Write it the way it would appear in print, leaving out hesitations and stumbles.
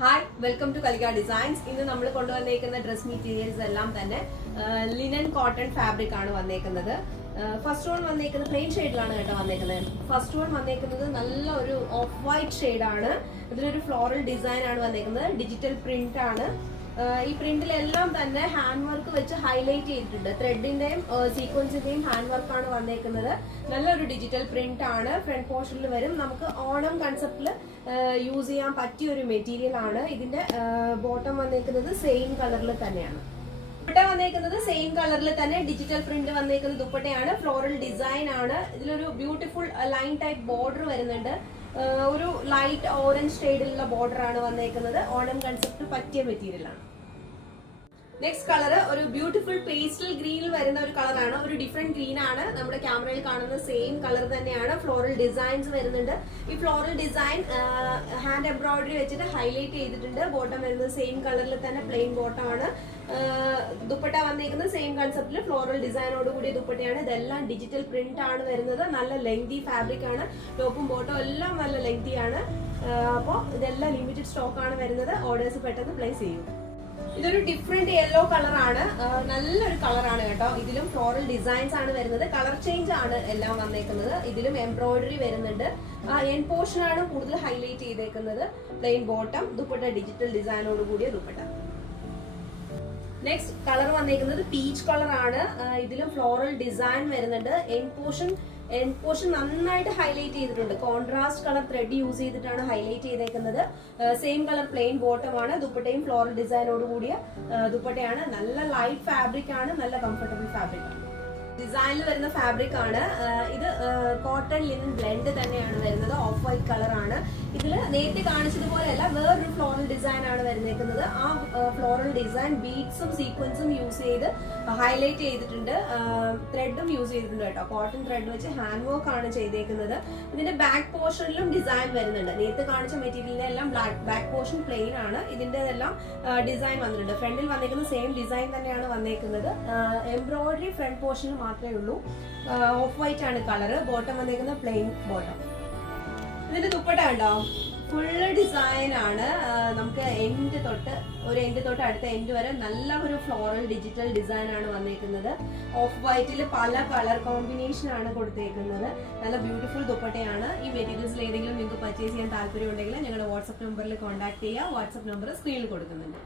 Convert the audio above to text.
Hi, welcome to Kalika designs. ഇന്ന് നമ്മൾ കൊണ്ടുവന്നേക്കുന്ന dress materials എല്ലാം തന്നെ ലിനൻ കോട്ടൺ ഫാബ്രിക് ആണ് വന്നേക്കുന്നത്. ഫസ്റ്റ് വൺ വന്നേക്കുന്നത് പ്ലെയിൻ ഷെയ്ഡിലാണ് കേട്ടോ വന്നേക്കുന്നത്. ഫസ്റ്റ് വൺ വന്നേക്കുന്നത് നല്ല ഒരു ഓഫ് വൈറ്റ് ഷെയ്ഡാണ്. ഇതിലൊരു ഫ്ലോറൽ ഡിസൈൻ ആണ് വന്നേക്കുന്നത്. ഡിജിറ്റൽ പ്രിന്റ് ആണ്. ഈ പ്രിന്റിലെല്ലാം തന്നെ ഹാൻഡ് വർക്ക് വെച്ച് ഹൈലൈറ്റ് ചെയ്തിട്ടുണ്ട്. ത്രെഡിന്റെയും സീക്വൻസിന്റെയും ഹാൻഡ് വർക്ക് ആണ് വന്നേക്കുന്നത്. നല്ലൊരു ഡിജിറ്റൽ പ്രിന്റ് ആണ്. ഫ്രണ്ട് പോർഷനിൽ വരും. നമുക്ക് ഓണം കൺസെപ്റ്റിൽ യൂസ് ചെയ്യാൻ പറ്റിയ ഒരു മെറ്റീരിയൽ ആണ്. ഇതിന്റെ ബോട്ടം വന്നേക്കുന്നത് സെയിം കളറിൽ തന്നെയാണ്. ദുപ്പട്ട വന്നേക്കുന്നത് സെയിം കളറിൽ തന്നെ ഡിജിറ്റൽ പ്രിന്റ് വന്നേക്കുന്ന ദുപ്പട്ടയാണ്. ഫ്ലോറൽ ഡിസൈൻ ആണ്. ഇതിലൊരു ബ്യൂട്ടിഫുൾ ലൈൻ ടൈപ്പ് ബോർഡർ വരുന്നുണ്ട്. ഒരു ലൈറ്റ് ഓറഞ്ച് ഷെയ്ഡിലുള്ള ബോർഡർ ആണ് വന്നേക്കുന്നത്. ഓണം കൺസെപ്റ്റ് പറ്റിയ മെറ്റീരിയൽ ആണ്. നെക്സ്റ്റ് കളർ ഒരു ബ്യൂട്ടിഫുൾ പേസ്റ്റൽ ഗ്രീനിൽ വരുന്ന ഒരു കളറാണ്. ഒരു ഡിഫറെന്റ് ഗ്രീൻ ആണ്. നമ്മുടെ ക്യാമറയിൽ കാണുന്ന സെയിം കളർ തന്നെയാണ്. ഫ്ലോറൽ ഡിസൈൻസ് വരുന്നുണ്ട്. ഈ ഫ്ലോറൽ ഡിസൈൻ ഹാൻഡ് എംബ്രോയിഡറി വെച്ചിട്ട് ഹൈലൈറ്റ് ചെയ്തിട്ടുണ്ട്. ബോട്ടം വരുന്നത് സെയിം കളറിൽ തന്നെ പ്ലെയിൻ ബോട്ടം ആണ്. ദുപ്പട്ട വന്നേക്കുന്നത് സെയിം കൺസെപ്റ്റിൽ ഫ്ലോറൽ ഡിസൈനോട് കൂടിയ ദുപ്പട്ടയാണ്. ഇതെല്ലാം ഡിജിറ്റൽ പ്രിന്റ് ആണ് വരുന്നത്. നല്ല ലെങ്തി ഫാബ്രിക് ആണ്. ടോപ്പും ബോട്ടം എല്ലാം നല്ല ലെങ്തി ആണ്. അപ്പോൾ ഇതെല്ലാം ലിമിറ്റഡ് സ്റ്റോക്ക് ആണ് വരുന്നത്. ഓർഡേഴ്സ് പെട്ടെന്ന് പ്ലേസ് ചെയ്യും. ഇതൊരു ഡിഫറെന്റ് യെല്ലോ കളറാണ്. നല്ലൊരു കളറാണ് കേട്ടോ. ഇതിലും ഫ്ലോറൽ ഡിസൈൻസ് ആണ് വരുന്നത്. കളർ ചേഞ്ച് ആണ് എല്ലാം വന്നേക്കുന്നത്. ഇതിലും എംബ്രോയിഡറി വരുന്നുണ്ട്. എൻ പോർഷൻ ആണ് കൂടുതൽ ഹൈലൈറ്റ് ചെയ്തേക്കുന്നത്. പ്ലെയിൻ ബോട്ടം, ദുപ്പട്ട ഡിജിറ്റൽ ഡിസൈനോട് കൂടിയ ദുപ്പട്ട. നെക്സ്റ്റ് കളർ വന്നേക്കുന്നത് പീച്ച് കളർ ആണ്. ഇതിലും ഫ്ലോറൽ ഡിസൈൻ വരുന്നുണ്ട്. എൻ പോർഷൻ നന്നായിട്ട് ഹൈലൈറ്റ് ചെയ്തിട്ടുണ്ട്. കോൺട്രാസ്റ്റ് കളർ ത്രെഡ് യൂസ് ചെയ്തിട്ടാണ് ഹൈലൈറ്റ് ചെയ്തേക്കുന്നത്. സെയിം കളർ പ്ലെയിൻ ബോട്ടം ആണ്. ദുപ്പട്ടയും ഫ്ലോറൽ ഡിസൈനോട് കൂടിയ ദുപ്പട്ടയാണ്. നല്ല ലൈറ്റ് ഫാബ്രിക് ആണ്. നല്ല കംഫർട്ടബിൾ ഫാബ്രിക് ആണ്. ഡിസൈനിൽ വരുന്ന ഫാബ്രിക് ആണ് ഇത്. കോട്ടൺ ലിനൻ ബ്ലെൻഡ് തന്നെയാണ് വരുന്നത്. ഓഫ് വൈറ്റ് കളർ ആണ്. ഇതിൽ നേരത്തെ കാണിച്ചതുപോലെയല്ല, വേറൊരു ഫ്ലോറൽ ഡിസൈൻ ആണ് വരുന്നേക്കുന്നത്. ആ ഫ്ലോറൽ ഡിസൈൻ ബീഡ്സും സീക്വൻസും യൂസ് ചെയ്ത് ഹൈലൈറ്റ് ചെയ്തിട്ടുണ്ട്. ത്രെഡും യൂസ് ചെയ്തിട്ടുണ്ട് കേട്ടോ. കോട്ടൺ ത്രെഡ് വെച്ച് ഹാൻഡ് വർക്ക് ആണ് ചെയ്തേക്കുന്നത്. ഇതിന്റെ ബാക്ക് പോർഷനിലും ഡിസൈൻ വരുന്നുണ്ട്. നേരത്തെ കാണിച്ച മെറ്റീരിയലിന്റെ എല്ലാം ബാക്ക് പോർഷൻ പ്ലെയിൻ ആണ്. ഇതിന്റെ എല്ലാം ഡിസൈൻ വന്നിട്ടുണ്ട്. ഫ്രണ്ടിൽ വന്നേക്കുന്നത് സെയിം ഡിസൈൻ തന്നെയാണ് വന്നേക്കുന്നത്. എംബ്രോയിഡറി ഫ്രണ്ട് പോർഷനിൽ മാത്രമേ ഉള്ളൂ. ഓഫ് വൈറ്റ് ആണ് കളർ. ബോട്ടം വന്നേക്കുന്നത് പ്ലെയിൻ ബോട്ടം. ഇതിന്റെ ദുപ്പട്ട ഉണ്ടോ, ഫുള്ള് ഡിസൈൻ ആണ്. നമുക്ക് എൻഡ് തൊട്ട് അടുത്ത എൻഡ് വരെ നല്ല ഒരു ഫ്ലോറൽ ഡിജിറ്റൽ ഡിസൈൻ ആണ് വന്നേക്കുന്നത്. ഓഫ് വൈറ്റിൽ പല കളർ കോമ്പിനേഷൻ ആണ് കൊടുത്തേക്കുന്നത്. നല്ല ബ്യൂട്ടിഫുൾ ദുപ്പട്ടയാണ്. ഈ മെറ്റീരിയൽസിൽ ഏതെങ്കിലും നിങ്ങൾക്ക് പർച്ചേസ് ചെയ്യാൻ താല്പര്യം ഉണ്ടെങ്കിൽ ഞങ്ങളുടെ വാട്സ്ആപ്പ് നമ്പറിൽ കോൺടാക്ട് ചെയ്യുക. വാട്സ്ആപ്പ് നമ്പർ സ്ക്രീനിൽ കൊടുക്കുന്നുണ്ട്.